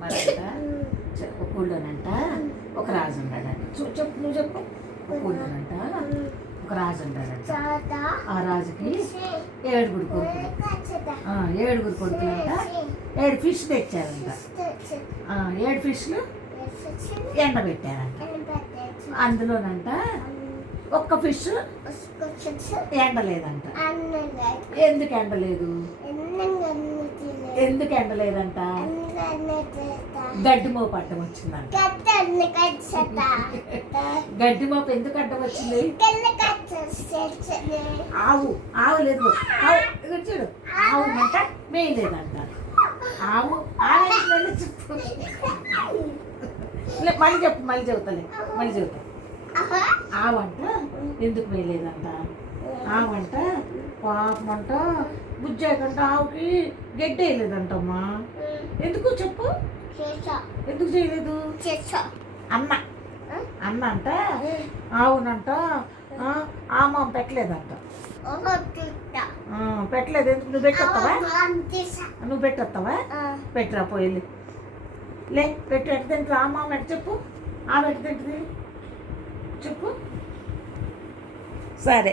మరంట ఒక ఊళ్ళోనంట ఒక రాజు ఉన్నాడంట. చెప్పు నువ్వు చెప్పు. ఒక ఊళ్ళోనంట ఒక రాజు ఉన్నాడంట. ఆ రాజుకి 7 కొడుకులు. 7 కొడుకులంట 7 ఫిష్ తెచ్చారంట. 7 ఫిష్లు ఎండబెట్టారంట. అందులోనంట ఒక్క ఫిష్ ఎండలేదంట. ఎందుకు ఎండలేదు? ఎందుకు ఎండలేదంట? గడ్డి మోపు అడ్డం వచ్చిందంట. గడ్డి మోపు ఎందుకు అడ్డం వచ్చింది? ఆవు లేదు. చూడు, ఆవు అంట మేయలేదంట. ఆవు మళ్ళీ చెబుతా. ఆవంట ఎందుకు మేయలేదంట? ఆవంట పాపమంట బుజ్జాకంట ఆవుకి గడ్డి వేయలేదంటమ్మా. ఎందుకు చెప్పు? ఎందుకు చేయలేదు? అన్న అంట ఆవునంట ఆమె పెట్టలేదంట. పెట్టలేదు. ఎందుకు? నువ్వు పెట్టొస్తావా? పెట్టరా పోయి లే పెట్టు. ఎట్ట తింటుంది ఆమె? ఎట్ట చెప్పు. ఆమె ఎట్ట తింటుంది చెప్పు. సరే.